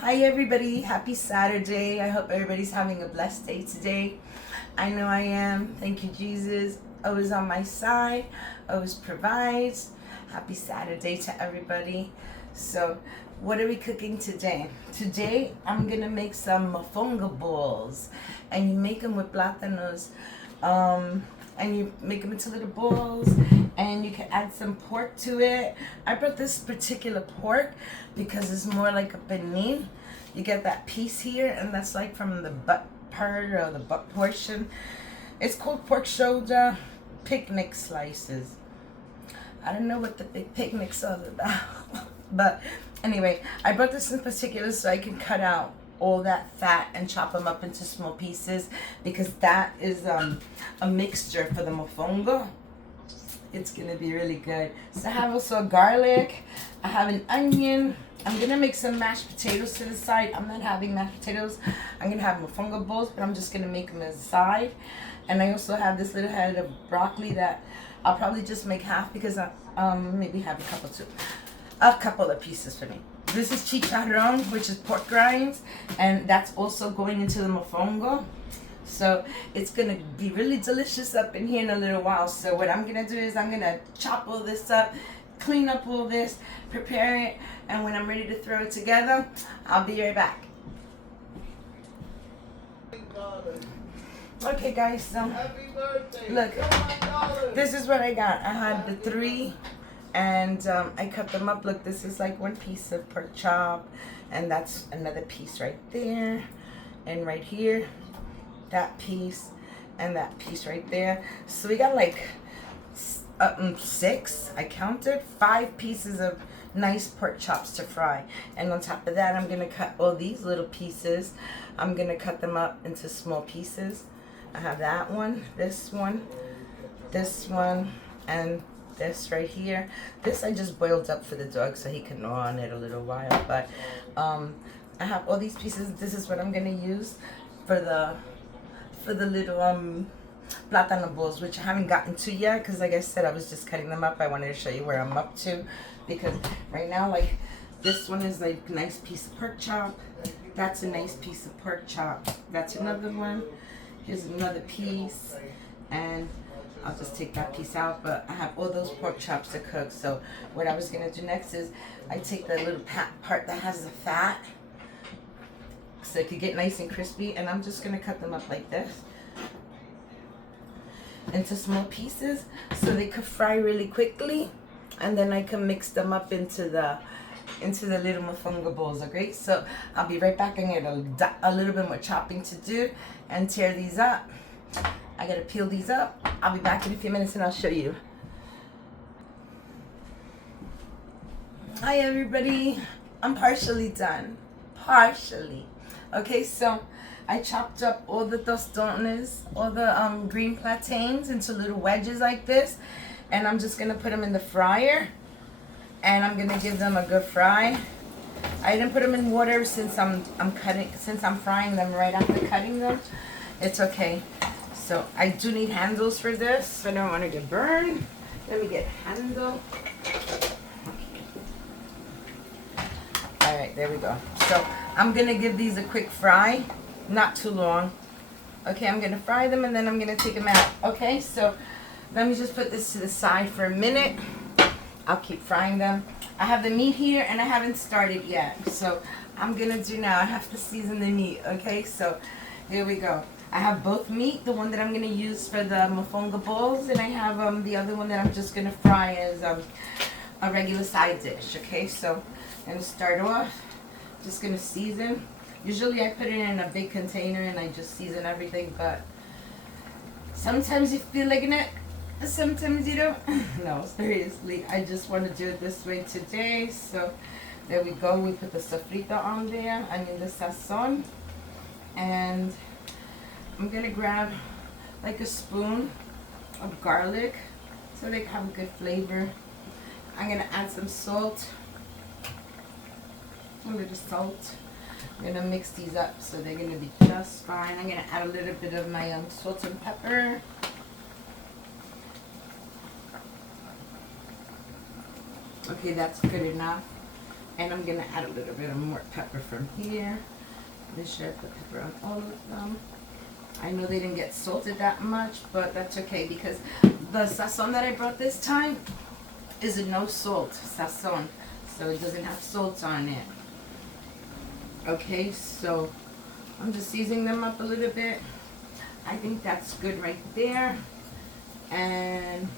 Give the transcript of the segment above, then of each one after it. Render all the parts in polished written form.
Hi everybody, happy Saturday. I hope everybody's having a blessed day today. I know I am. Thank you, Jesus. Always on my side, always provides. Happy Saturday to everybody. So, what are we cooking today? Today, I'm gonna make some mofongo balls, and you make them with plátanos. And you make them into little balls, and you can add some pork to it. I brought this particular pork because it's more like a pernil. You get that piece here, and that's like from the butt part or the butt portion. It's called pork shoulder picnic slices. I don't know what the big picnic's all about. But anyway, I brought this in particular so I can cut out all that fat and chop them up into small pieces, because that is a mixture for the mofongo. It's gonna be really good. So I have also garlic, I have an onion. I'm gonna make some mashed potatoes to the side. I'm not having mashed potatoes. I'm gonna have mofongo balls, but I'm just gonna make them as a side. And I also have this little head of broccoli that I'll probably just make half, because I maybe have a couple of pieces for me. This is chicharrón, which is pork rinds, and that's also going into the mofongo. So it's gonna be really delicious up in here in a little while. So what I'm gonna do is I'm gonna chop all this up, clean up all this, prepare it, and when I'm ready to throw it together, I'll be right back. Okay guys, so look, this is what I got. I had the three, and I cut them up. Look, this is like one piece of pork chop, and that's another piece right there, and right here, that piece, and that piece right there. So we got like six, I counted, 5 pieces of nice pork chops to fry. And on top of that, I'm gonna cut all these little pieces. I'm gonna cut them up into small pieces. I have that one, this one, and this right here. This I just boiled up for the dog so he can gnaw on it a little while. But I have all these pieces. This is what I'm gonna use for the little plátano balls, which I haven't gotten to yet, because like I said, I was just cutting them up. I wanted to show you where I'm up to, because right now, like, this one is like a nice piece of pork chop. That's a nice piece of pork chop. That's another one. Here's another piece, and I'll just take that piece out. But I have all those pork chops to cook. So what I was gonna do next is I take the little part that has the fat, so it could get nice and crispy, and I'm just gonna cut them up like this into small pieces so they could fry really quickly, and then I can mix them up into the little mofongo balls. Okay, so I'll be right back. I got a little bit more chopping to do and tear these up. I gotta peel these up. I'll be back in a few minutes and I'll show you. Hi everybody, I'm partially done. Partially. Okay, so I chopped up all the tostones, all the green plantains into little wedges like this, and I'm just gonna put them in the fryer, and I'm gonna give them a good fry. I didn't put them in water since I'm frying them right after cutting them. It's okay. So I do need handles for this. I don't want to get burned. Let me get a handle. All right, there we go. So I'm gonna give these a quick fry, not too long. Okay, I'm gonna fry them and then I'm gonna take them out. Okay, so let me just put this to the side for a minute. I'll keep frying them. I have the meat here and I haven't started yet. So I'm gonna do now, I have to season the meat. Okay, so here we go. I have both meat, the one that I'm gonna use for the mofongo balls, and I have the other one that I'm just gonna fry as a regular side dish. Okay, so I'm gonna start off, just gonna season. Usually I put it in a big container and I just season everything, but sometimes you feel like it, sometimes you don't. No, seriously, I just want to do it this way today. So there we go. We put the sofrito on there, I mean the sazon, and I'm gonna grab like a spoon of garlic so they have a good flavor. I'm gonna add some salt, a little salt. I'm gonna mix these up so they're gonna be just fine. I'm gonna add a little bit of my salt and pepper. Okay, that's good enough. And I'm gonna add a little bit of more pepper from here. This should I put pepper on all of them. I know they didn't get salted that much, but that's okay because the sazon that I brought this time is a no salt sazon, so it doesn't have salt on it. Okay, so I'm just seasoning them up a little bit. I think that's good right there. And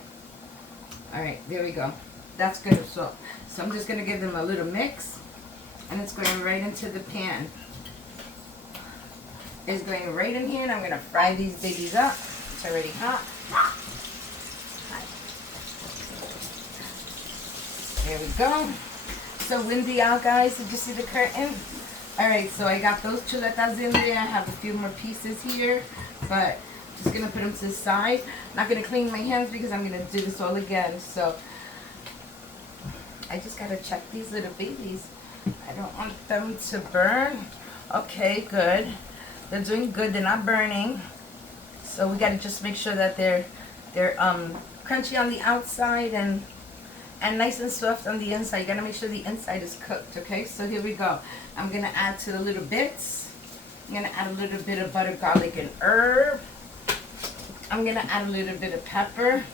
all right, there we go. That's good of salt. So I'm just gonna give them a little mix, and it's going right into the pan. It's going right in here, and I'm gonna fry these babies up. It's already hot. There we go. So windy out, guys. Did you see the curtain? All right, so I got those chuletas in there. I have a few more pieces here, but just gonna put them to the side. Not gonna clean my hands because I'm gonna do this all again. So I just gotta check these little babies. I don't want them to burn. Okay, good. They're doing good. They're not burning. So we gotta just make sure that they're crunchy on the outside and nice and soft on the inside. You gotta make sure the inside is cooked. Okay, so here we go. I'm gonna add to the little bits. I'm gonna add a little bit of butter, garlic, and herb. I'm gonna add a little bit of pepper.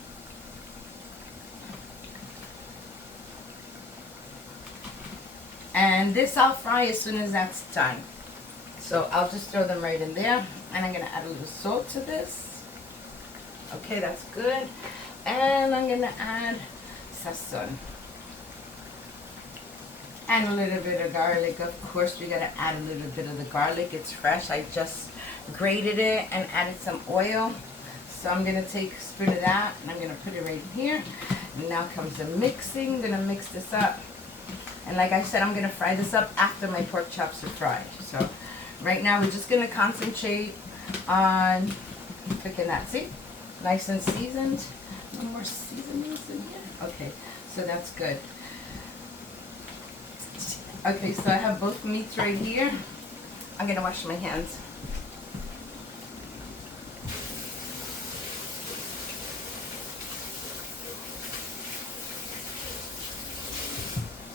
And this I'll fry as soon as that's done. So I'll just throw them right in there. And I'm gonna add a little salt to this. Okay, that's good. And I'm gonna add sazon. And a little bit of garlic. Of course, we gotta add a little bit of the garlic. It's fresh. I just grated it and added some oil. So I'm gonna take a spoon of that and I'm gonna put it right here. And now comes the mixing. I'm gonna mix this up. And like I said, I'm gonna fry this up after my pork chops are fried. So right now we're just gonna concentrate on cooking that. See? Nice and seasoned. No more seasonings in here. Okay, so that's good. Okay, so I have both meats right here. I'm gonna wash my hands.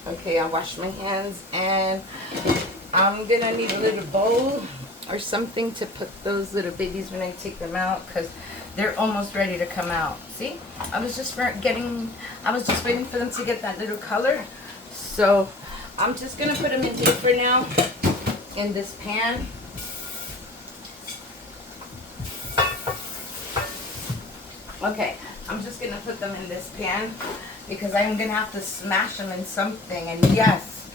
Okay, I washed my hands and I'm gonna need a little bowl or something to put those little babies when I take them out because they're almost ready to come out. See? I was just waiting for them to get that little color. So I'm just gonna put them in here for now in this pan. Okay, I'm just gonna put them in this pan because I'm gonna have to smash them in something. And yes,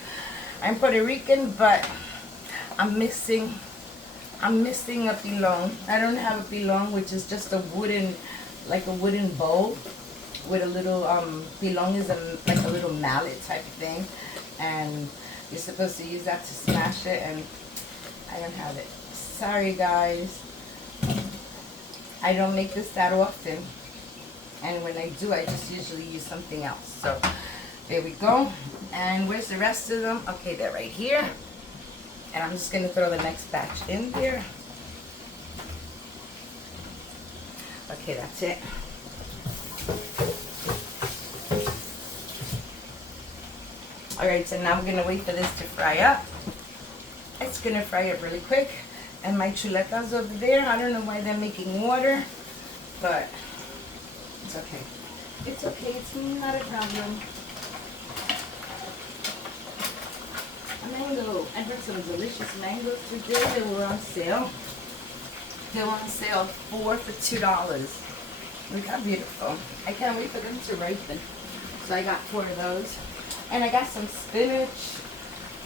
I'm Puerto Rican, but I'm missing a pilon. I don't have a pilon, which is just a wooden, like a wooden bowl with a little pilon is like a little mallet type thing, and you're supposed to use that to smash it, and I don't have it. Sorry guys, I don't make this that often, and when I do, I just usually use something else. So there we go. And where's the rest of them? Okay, they're right here. And I'm just gonna throw the next batch in there. Okay, that's it. Alright, so now I'm gonna wait for this to fry up. It's gonna fry up really quick. And my chuletas over there, I don't know why they're making water, but it's okay. It's okay, it's not a problem. Mango. I got some delicious mangoes today. They were on sale. They were on sale 4 for $2. Look how beautiful. I can't wait for them to ripen. So I got 4 of those. And I got some spinach.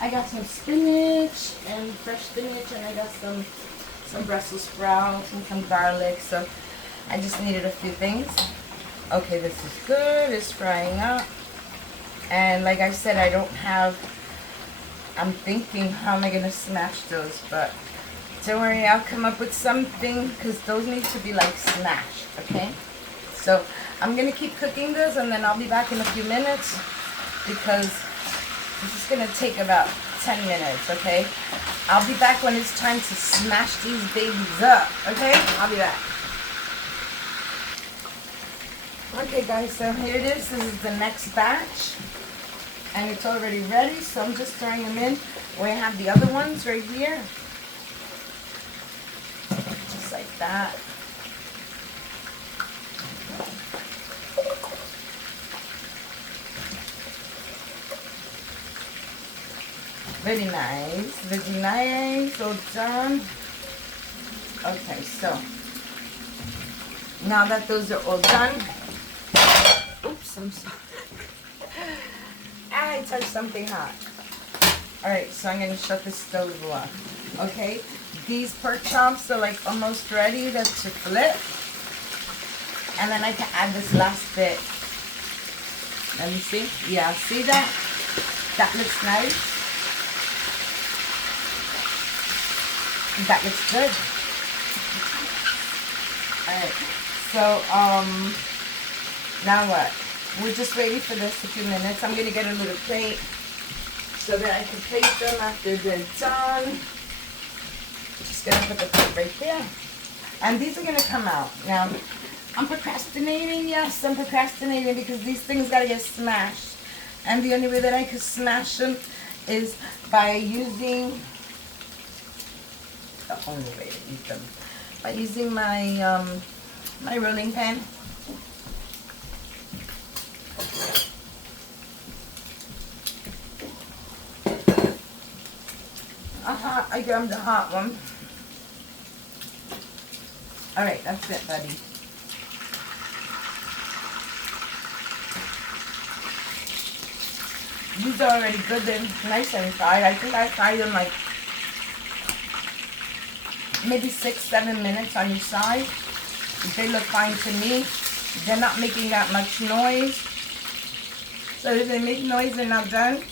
I got some spinach and fresh spinach, and I got some Brussels sprouts and some garlic. So I just needed a few things. Okay, this is good. It's frying up. And like I said, I'm thinking, how am I going to smash those? But don't worry, I'll come up with something because those need to be like smashed, okay? So I'm going to keep cooking this and then I'll be back in a few minutes because this is going to take about 10 minutes, okay? I'll be back when it's time to smash these babies up, okay? I'll be back. Okay guys, so here it is. This is the next batch. And it's already ready, so I'm just throwing them in where I have the other ones right here. Just like that. Very nice, very nice, all done. Okay, so now that those are all done, oops, I'm sorry. I touched something hot. Alright, so I'm going to shut the stove off. Okay, these pork chops are like almost ready to flip. And then I can add this last bit. Let me see. Yeah, see that? That looks nice. That looks good. Alright, so now what? We're just waiting for this a few minutes. I'm going to get a little plate so that I can plate them after they're done. Just going to put the plate right there. And these are going to come out. Now, I'm procrastinating. Yes, I'm procrastinating because these things got to get smashed. And the only way that I can smash them is by using... the only way to eat them. By using my, my rolling pin. I grabbed the hot one. Alright, that's it, buddy. These are already good. They're nice and fried. I think I fried them like maybe 6-7 minutes on each side. They look fine to me. They're not making that much noise. So if they make noise, they're not done.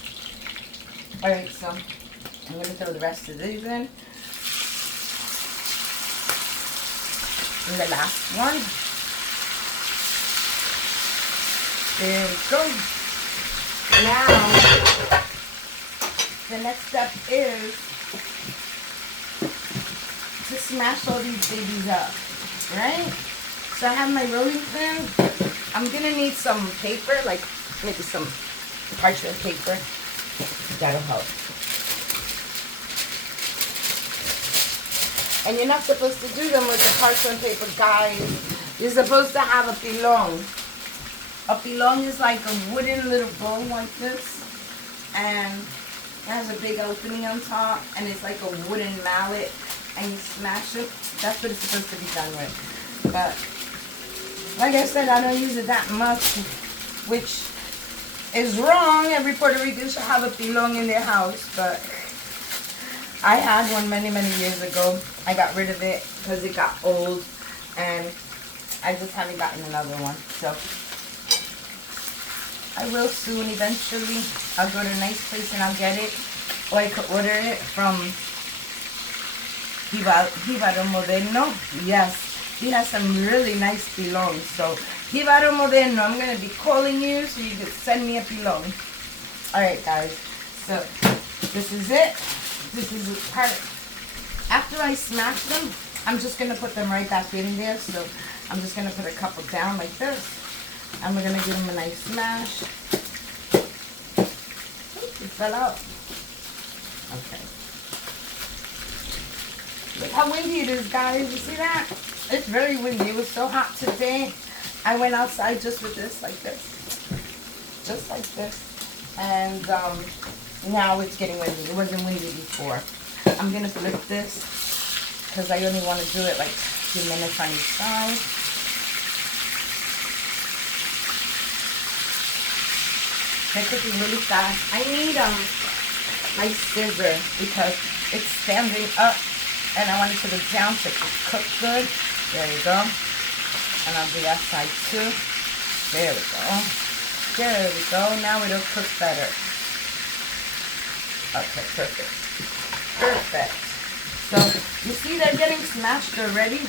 Alright, so I'm going to throw the rest of these in. And the last one. There we go. Now, the next step is to smash all these babies up, right? So I have my rolling pin. I'm going to need some paper, like maybe some parchment paper. That'll help. And you're not supposed to do them with the parchment paper, guys. You're supposed to have a pilon. A pilon is like a wooden little bowl like this. And it has a big opening on top. And it's like a wooden mallet. And you smash it. That's what it's supposed to be done with. But, like I said, I don't use it that much. Which is wrong. Every Puerto Rican should have a pilon in their house. But I had one many, many years ago. I got rid of it because it got old. And I just haven't gotten another one. So I will soon eventually. I'll go to a nice place and I'll get it. Or I could order it from Jibaro Moderno. Yes, he has some really nice pilons. So Jibaro Moderno, I'm going to be calling you so you can send me a pilon. Alright guys, so this is it. This is the part. After I smash them, I'm just going to put them right back in there. So I'm just going to put a couple down like this. And we're going to give them a nice smash. Oops, it fell out. Okay. Look how windy it is, guys. You see that? It's very windy. It was so hot today. I went outside just with this, like this. Just like this. And now it's getting windy. It wasn't windy before. I'm going to flip this because I only want to do it like a few minutes on each side. They're cooking really fast. I need my scissor because it's standing up and I want it to go down so it can cook good. There you go. And I'll do that side too. There we go. There we go. Now it'll cook better. Okay, perfect. Perfect. So, you see they're getting smashed already?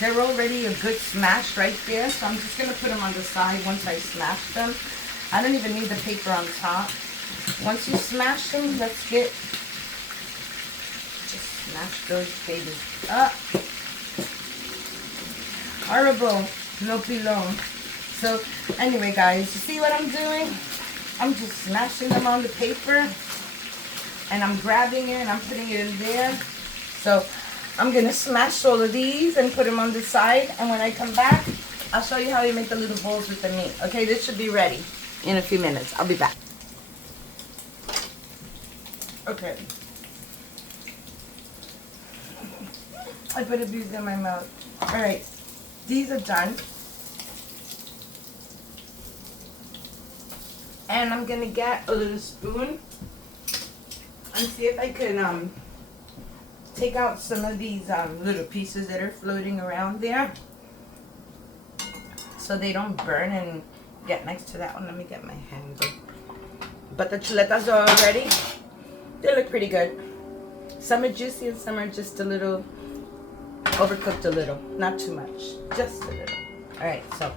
They're already a good smash right there. So I'm just going to put them on the side once I smash them. I don't even need the paper on top. Once you smash them, let's just smash those babies up. Horrible. No pilon. So, anyway, guys, you see what I'm doing? I'm just smashing them on the paper, and I'm grabbing it and I'm putting it in there. So I'm gonna smash all of these and put them on the side, and when I come back, I'll show you how you make the little balls with the meat. Okay, this should be ready in a few minutes. I'll be back. Okay. I put a bead in my mouth. All right, these are done. And I'm gonna get a little spoon and see if I can take out some of these little pieces that are floating around there, so they don't burn and get next to that one. Let me get my hands on. But the chuletas are all ready. They look pretty good. Some are juicy and some are just a little overcooked, a little, not too much, just a little. All right, so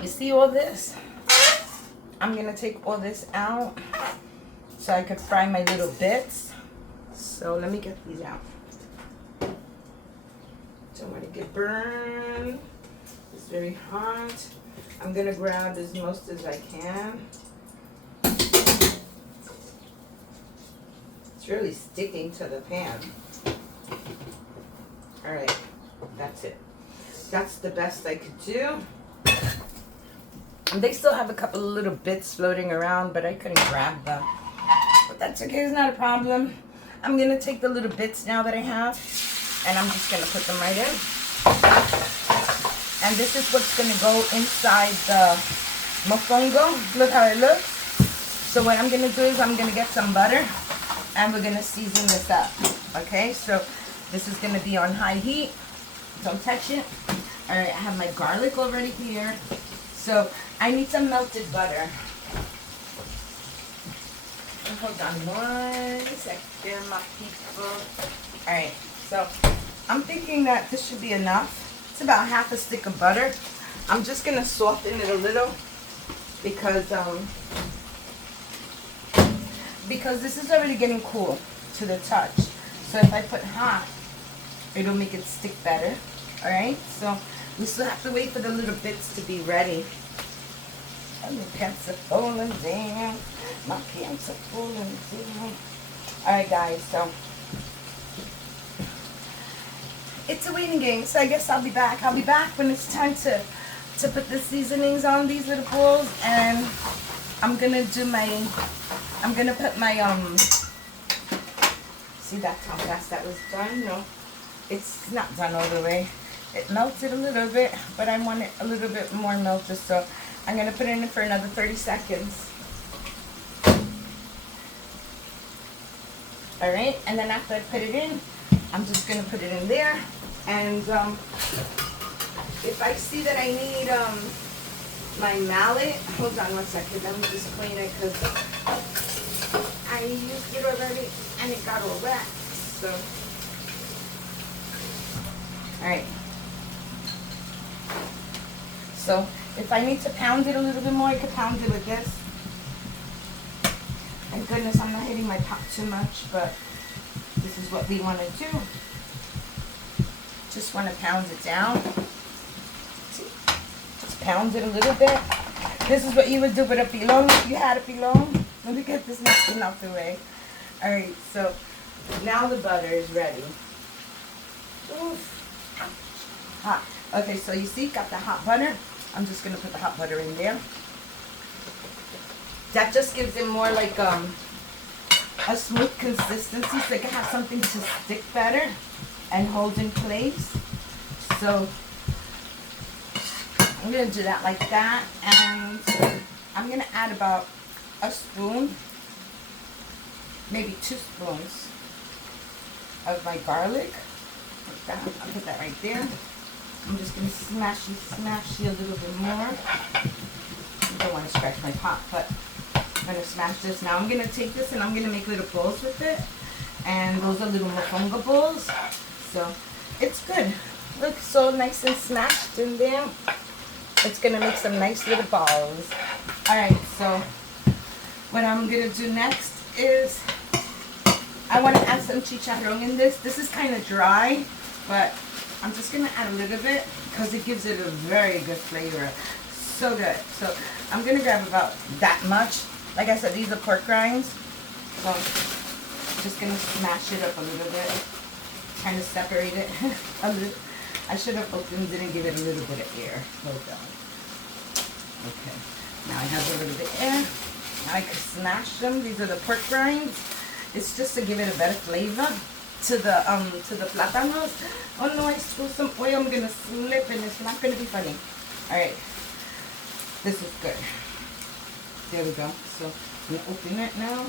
you see all this? I'm gonna take all this out so I could fry my little bits. So let me get these out. Don't want to get burned. It's very hot. I'm gonna grab as most as I can. It's really sticking to the pan. All right, that's it. That's the best I could do. And they still have a couple of little bits floating around, but I couldn't grab them. But that's okay, it's not a problem. I'm gonna take the little bits now that I have, and I'm just gonna put them right in. And this is what's gonna go inside the mofongo. Look how it looks. So what I'm gonna do is I'm gonna get some butter, and we're gonna season this up. Okay, so this is gonna be on high heat. Don't touch it. All right, I have my garlic already here. So I need some melted butter. Hold on 1 second, my people. All right, so I'm thinking that this should be enough. It's about half a stick of butter. I'm just gonna soften it a little because this is already getting cool to the touch. So if I put hot, it'll make it stick better. All right, so we still have to wait for the little bits to be ready. Oh, my pants are falling down. My pants are falling down. All right, guys, so it's a waiting game. So I guess I'll be back. I'll be back when it's time to put the seasonings on these little balls, and I'm gonna put my see, that's how fast that was done. No, it's not done all the way. It melted a little bit, but I want it a little bit more melted, so I'm going to put it in for another 30 seconds. All right, and then after I put it in, I'm just going to put it in there. And if I see that I need my mallet, hold on 1 second, let me just clean it because I used it already and it got all wet. So, all right. So if I need to pound it a little bit more, I could pound it with this. Thank goodness I'm not hitting my pot too much, but this is what we want to do. Just want to pound it down. Just pound it a little bit. This is what you would do with a pilon if you had a pilon. Let me get this napkin out the way. All right, so now the butter is ready. Oof. Hot. Okay, so you see, got the hot butter. I'm just going to put the hot butter in there. That just gives it more like a smooth consistency, so it can have something to stick better and hold in place. So I'm going to do that like that, and I'm going to add about a spoon, maybe 2 spoons of my garlic. Like that. I'll put that right there. I'm just going to smash you a little bit more. I don't want to scratch my pot, but I'm going to smash this. Now I'm going to take this and I'm going to make little balls with it. And those are little mofongo balls. So it's good. Looks so nice and smashed in there. It's going to make some nice little balls. Alright, so what I'm going to do next is I want to add some chicharrón in this. This is kind of dry, but I'm just going to add a little bit because it gives it a very good flavor. So good. So I'm gonna grab about that much. Like I said, these are pork rinds. So just gonna smash it up a little bit. Kind of separate it a little. I should have opened it and give it a little bit of air. Hold on. Okay. Now I have a little bit of air. Now I can smash them. These are the pork rinds. It's just to give it a better flavor to the plátanos. Oh no, I spilled some oil. I'm gonna slip and it's not gonna be funny. Alright. This is good. There we go. So I'm gonna open it now.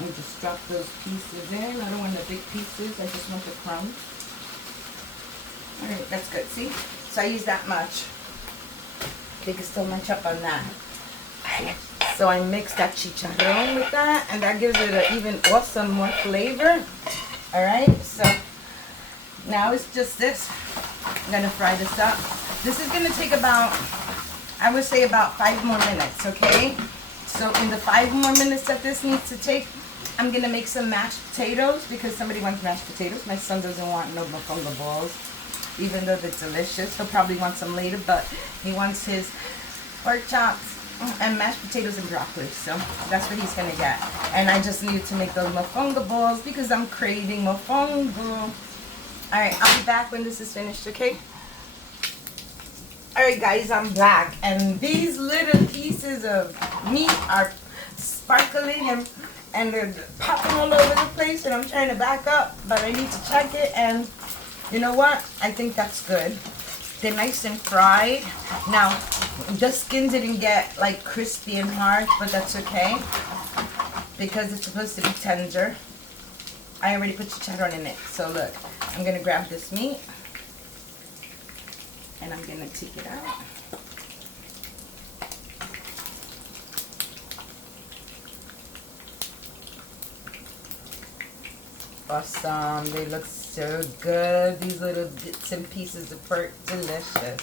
And just drop those pieces in. I don't want the big pieces. I just want the crumbs. Alright, that's good. See? So I use that much. They can still match up on that. So I mix that chicharrón with that, and that gives it an even awesome more flavor. Alright, so now it's just this. I'm gonna fry this up. This is gonna take about, I would say about 5 more minutes, okay? So in the 5 more minutes that this needs to take, I'm gonna make some mashed potatoes because somebody wants mashed potatoes. My son doesn't want no mofongo balls, even though they're delicious. He'll probably want some later, but he wants his pork chops and mashed potatoes and broccoli. So that's what he's gonna get. And I just need to make those mofongo balls because I'm craving mofongo. Alright, I'll be back when this is finished, okay? Alright guys, I'm back. And these little pieces of meat are sparkling and they're popping all over the place, and I'm trying to back up, but I need to check it, and you know what? I think that's good. They're nice and fried. Now, the skin didn't get like crispy and hard, but that's okay because it's supposed to be tender. I already put chicharrón in it. So look, I'm gonna grab this meat and I'm gonna take it out. Awesome, they look so good. These little bits and pieces of pork, delicious.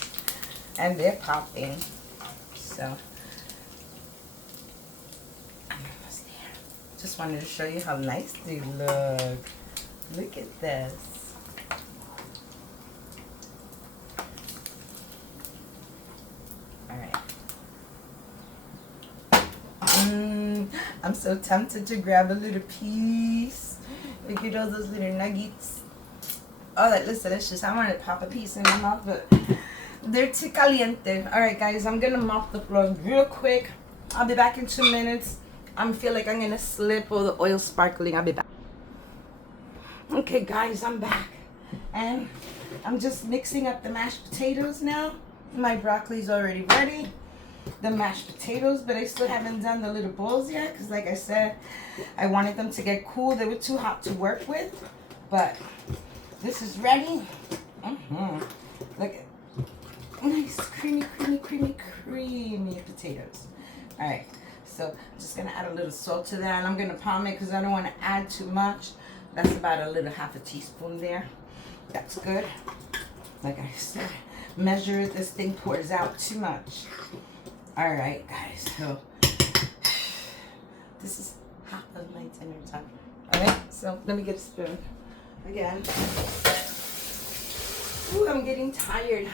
And they're popping. So, I'm almost there. Just wanted to show you how nice they look. Look at this. Alright. I'm so tempted to grab a little piece. Look at all those little nuggets. Oh, that looks delicious. I want to pop a piece in my mouth, but they're too caliente. Alright guys, I'm going to mop the floor real quick. I'll be back in 2 minutes. I feel like I'm going to slip all the oil sparkling. I'll be back. Okay guys, I'm back. And I'm just mixing up the mashed potatoes now. My broccoli's already ready. The mashed potatoes, but I still haven't done the little balls yet because like I said, I wanted them to get cool. They were too hot to work with, but this is ready. Look at nice creamy potatoes. All right, so I'm just gonna add a little salt to that, and I'm gonna palm it because I don't want to add too much. That's about a little half a teaspoon there. That's good. Like I said, measure it. This thing pours out too much. All right, guys, so this is half of my dinner time. All right, so let me get a spoon again. Ooh, I'm getting tired.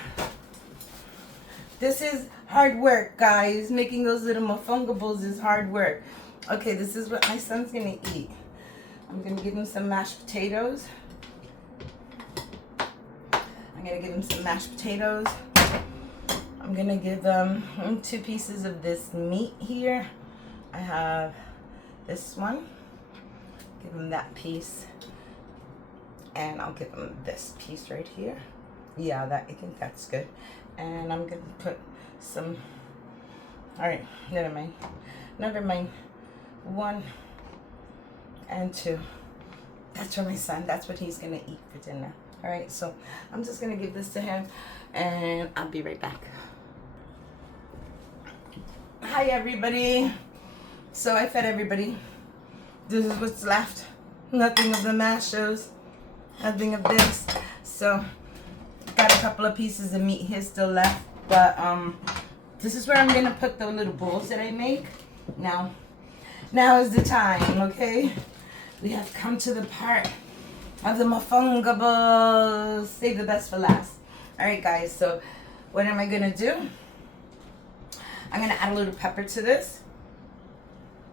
This is hard work, guys. Making those little mofongo balls is hard work. Okay, this is what my son's gonna eat. I'm gonna give him some mashed potatoes. I'm gonna give him some mashed potatoes. I'm gonna give them 2 pieces of this meat here. I have this one. Give him that piece. And I'll give him this piece right here. Yeah, I think that's good. And I'm gonna put some, all right, never mind. 1 and 2. That's for my son. That's what he's gonna eat for dinner. All right, so I'm just gonna give this to him and I'll be right back. Hi everybody. So I fed everybody. This is what's left. Nothing of the mashos. Nothing of this. So got a couple of pieces of meat here still left. But this is where I'm gonna put the little balls that I make. Now is the time, okay? We have come to the part of the mofongo balls. Save the best for last. Alright guys, so what am I gonna do? I'm gonna add a little pepper to this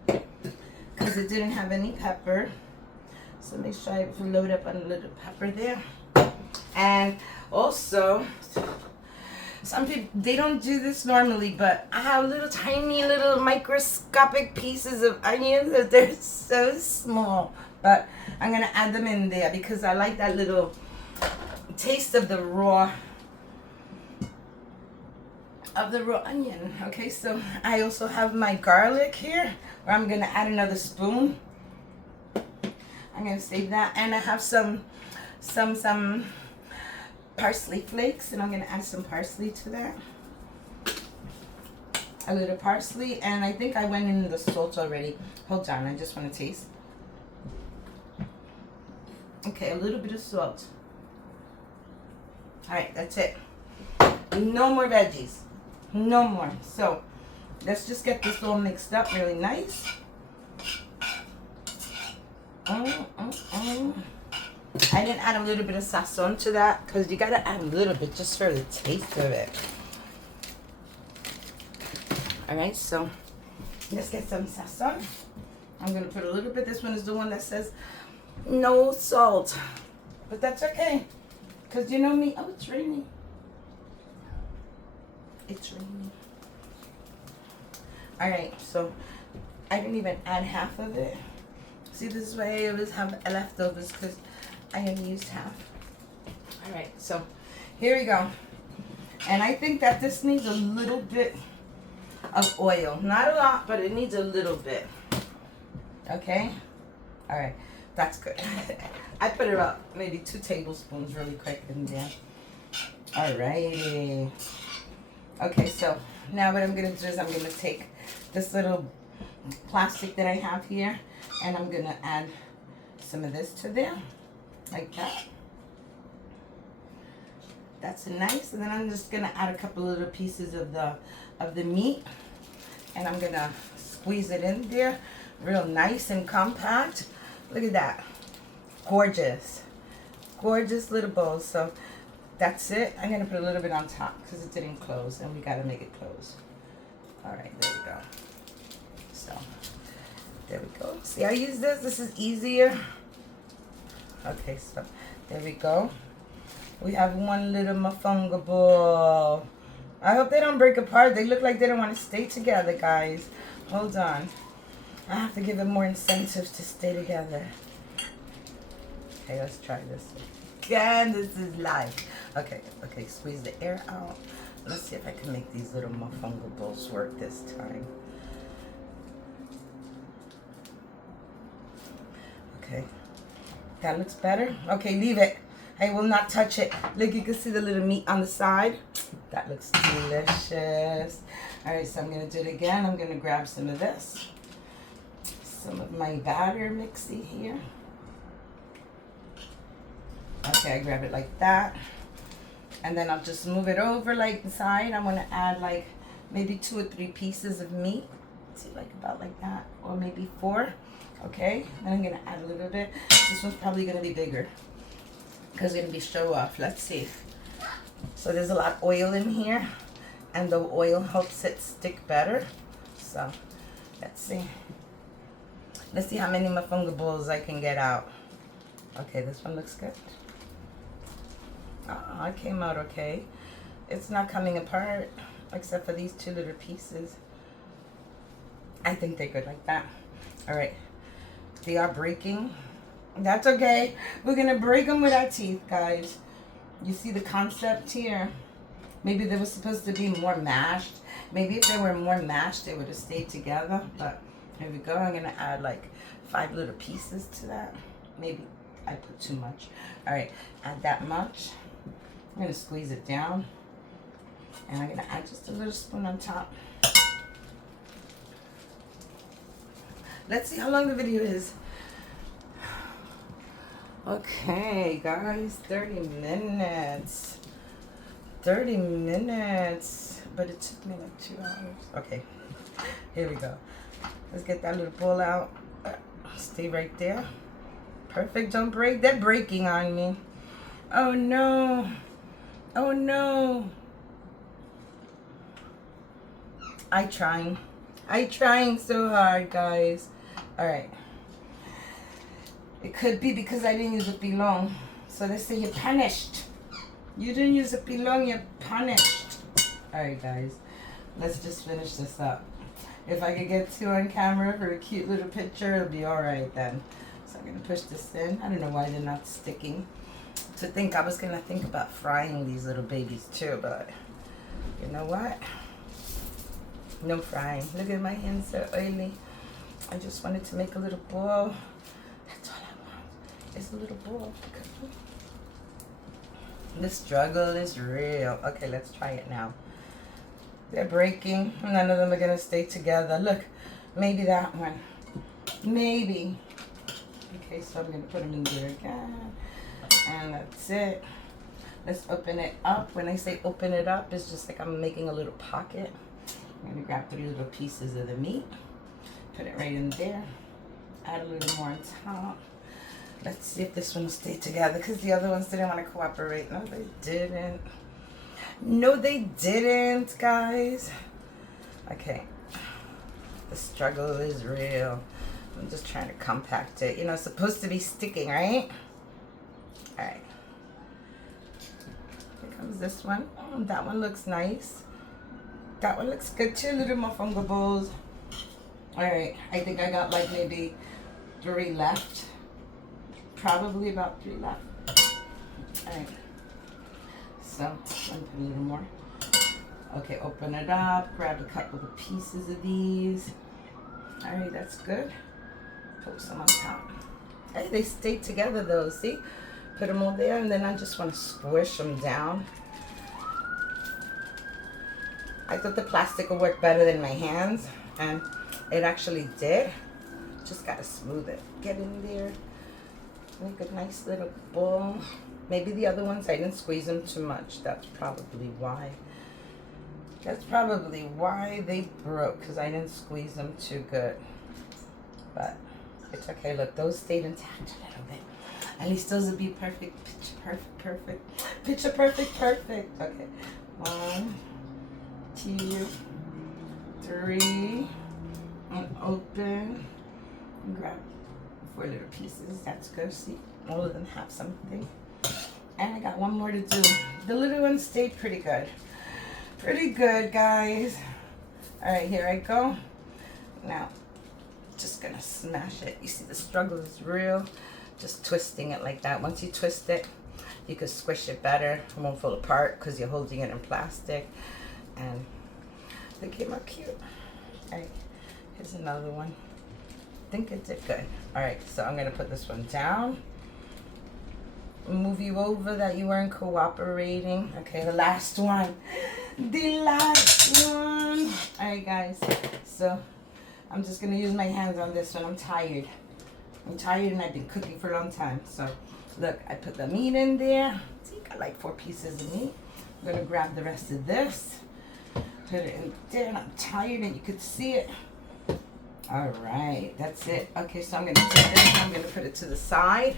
because it didn't have any pepper. So make sure I load up on a little pepper there. And also, some people, they don't do this normally, but I have little tiny little microscopic pieces of onions that they're so small. But I'm gonna add them in there because I like that little taste of the raw onion. Okay, so I also have my garlic here where I'm gonna add another spoon. I'm gonna save that, and I have some parsley flakes, and I'm gonna add some parsley to that. A little parsley, and I think I went in the salt already. Hold on, I just want to taste. Okay, a little bit of salt. All right, that's it. No more veggies. No more. So let's just get this all mixed up really nice. I didn't add a little bit of sazon to that because you got to add a little bit just for the taste of it. All right, so let's get some sazon. I'm going to put a little bit. This one is the one that says no salt. But that's okay because you know me. Oh, it's raining. It's raining. All right, so I didn't even add half of it. See, this is why I always have leftovers because I only used half. All right, so here we go. And I think that this needs a little bit of oil. Not a lot, but it needs a little bit. Okay? All right, that's good. I put about maybe 2 tablespoons really quick in there. All righty. Okay, so now what I'm going to do is I'm going to take this little plastic that I have here, and I'm going to add some of this to there, like that. That's nice. And then I'm just going to add a couple little pieces of the meat, and I'm going to squeeze it in there real nice and compact. Look at that. Gorgeous. Gorgeous little bowl. So that's it. I'm going to put a little bit on top because it didn't close, and we got to make it close. All right, there we go. So there we go. See, I use this. This is easier. Okay, so there we go. We have one little mofongo ball. I hope they don't break apart. They look like they don't want to stay together, guys. Hold on. I have to give it more incentives to stay together. Okay, let's try this. Again, this is live. Okay, squeeze the air out. Let's see if I can make these little mofongo balls work this time. Okay, that looks better. Okay, leave it. I will not touch it. Look, you can see the little meat on the side. That looks delicious. All right, so I'm going to do it again. I'm going to grab some of this. Some of my batter mixy here. Okay, I grab it like that. And then I'll just move it over like the side. I'm going to add like maybe 2 or 3 pieces of meat. See, like about like that. Or maybe 4. Okay, and I'm going to add a little bit. This one's probably going to be bigger because it's going to be show off. Let's see. So there's a lot of oil in here, and the oil helps it stick better. So let's see. Let's see how many mofongo balls I can get out. Okay, this one looks good. Oh, it came out okay. It's not coming apart except for these 2 little pieces. I think they're good like that. All right. They are breaking. That's okay. We're going to break them with our teeth, guys. You see the concept here? Maybe they were supposed to be more mashed. Maybe if they were more mashed, they would have stayed together. But here we go. I'm going to add like 5 little pieces to that. Maybe I put too much. All right. Add that much. I'm going to squeeze it down. And I'm going to add just a little spoon on top. Let's see how long the video is. Okay, guys, 30 minutes. 30 minutes. But it took me like 2 hours. Okay, here we go. Let's get that little bowl out. Stay right there. Perfect, don't break. They're breaking on me. Oh, no. Oh, no. I trying so hard, guys. All right. It could be because I didn't use a pilon. So they say you're punished. You didn't use a pilon, you're punished. All right, guys. Let's just finish this up. If I could get 2 on camera for a cute little picture, it'll be all right then. So I'm gonna push this in. I don't know why they're not sticking. I was gonna think about frying these little babies too, but you know what? No frying. Look at my hands, so oily. I just wanted to make a little ball. That's all I want. It's a little ball. The struggle is real. Okay, let's try it now. They're breaking. None of them are gonna stay together. Look, maybe that one. Maybe. Okay, so I'm gonna put them in there again. And that's it. Let's open it up. When I say open it up, it's just like I'm making a little pocket. I'm gonna grab 3 little pieces of the meat. Put it right in there. Add a little more on top. Let's see if this one will stay together because the other ones didn't want to cooperate. No, they didn't. No, they didn't, guys. Okay. The struggle is real. I'm just trying to compact it. You know, it's supposed to be sticking, right? All right. Here comes this one. Oh, that one looks nice. That one looks good too. Little Mofongo bowls. All right. I think I got like maybe 3 left. Probably about 3 left. All right. So, let me put a little more. Okay, open it up. Grab a couple of pieces of these. All right, that's good. Put some on top. Hey, they stay together though, see? Put them all there, and then I just want to squish them down. I thought the plastic would work better than my hands, and it actually did. Just got to smooth it. Get in there. Make a nice little ball. Maybe the other ones, I didn't squeeze them too much. That's probably why. That's probably why they broke, because I didn't squeeze them too good. But it's okay. Look, those stayed intact a little bit. At least those would be perfect. Picture perfect, perfect. Picture perfect, perfect. Okay. 1, 2, 3. And open. And grab 4 little pieces. That's good. See? All of them have something. And I got one more to do. The little one stayed pretty good. Pretty good, guys. All right, here I go. Now, just gonna smash it. You see the struggle is real. Just twisting it like that. Once you twist it, you can squish it better. It won't fall apart because you're holding it in plastic. And they came out cute. All right, here's another one. I think it did good. All right, so I'm gonna put this one down. Move you over that you weren't cooperating. Okay, the last one. The last one. All right, guys. So I'm just gonna use my hands on this one. I'm tired. I'm tired and I've been cooking for a long time. So look, I put the meat in there. See, got like 4 pieces of meat. I'm gonna grab the rest of this. Put it in there, and I'm tired and you could see it. All right, that's it. Okay, so I'm gonna take this and I'm gonna put it to the side.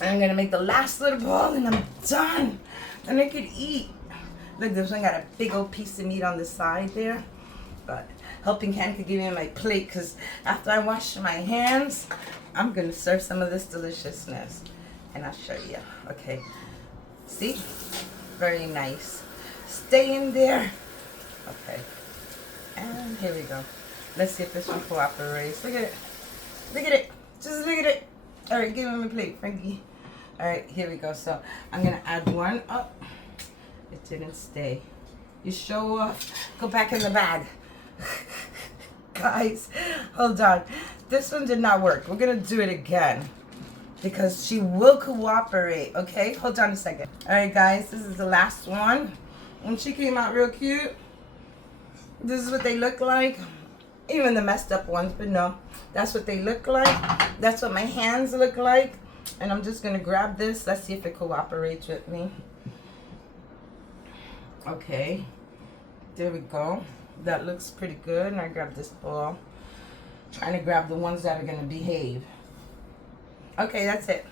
And I'm gonna make the last little ball and I'm done. And I could eat. Look, this one got a big old piece of meat on the side there. But helping hand could give me my plate because after I wash my hands, I'm gonna serve some of this deliciousness. And I'll show you. Okay. See? Very nice. Stay in there. Okay. And here we go. Let's see if this one cooperates. Look at it. Look at it. Just look at it. All right, give him a plate, Frankie. All right, here we go. So I'm gonna add one up. It didn't stay. You show off. Go back in the bag. Guys, hold on. This one did not work. We're gonna do it again because she will cooperate. Okay, hold on a second. All right, guys, this is the last one. And she came out real cute. This is what they look like. Even the messed up ones, but no, that's what they look like. That's what my hands look like. And I'm just gonna grab this. Let's see if it cooperates with me. Okay, there we go. That looks pretty good. And I grab this ball. Trying to grab the ones that are gonna behave. Okay, that's it.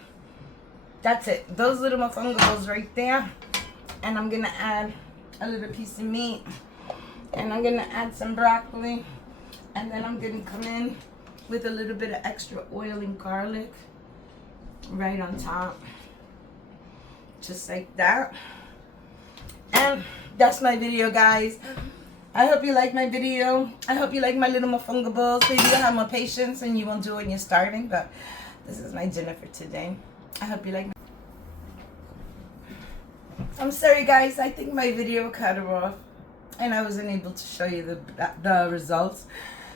That's it. Those little Mofongo balls right there. And I'm gonna add a little piece of meat. And I'm gonna add some broccoli, and then I'm gonna come in with a little bit of extra oil and garlic right on top, just like that. And that's my video, guys. I hope you like my video. I hope you like my little mofongo balls. Maybe you'll have more patience and you won't do it when you're starving, but this is my dinner for today. I hope you like my... I'm sorry, guys. I think my video cut off and I wasn't able to show you the results.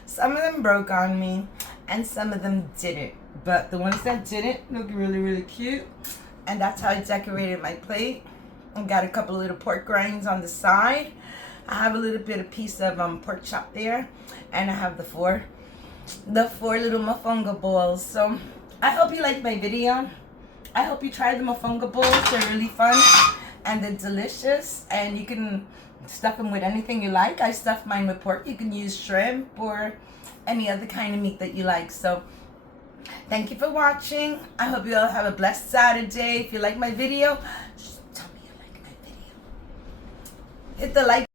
Some of them broke on me and some of them didn't. But the ones that didn't look really, really cute. And that's how I decorated my plate. I got a couple little pork rinds on the side. I have a little bit of piece of pork chop there. And I have the four little mofongo balls. So I hope you like my video. I hope you try the mofongo balls. They're really fun and they're delicious. And you can stuff them with anything you like. I stuffed mine with pork. You can use shrimp or any other kind of meat that you like. So thank you for watching. I hope you all have a blessed Saturday. If you like my video, just tell me you like my video. Hit the like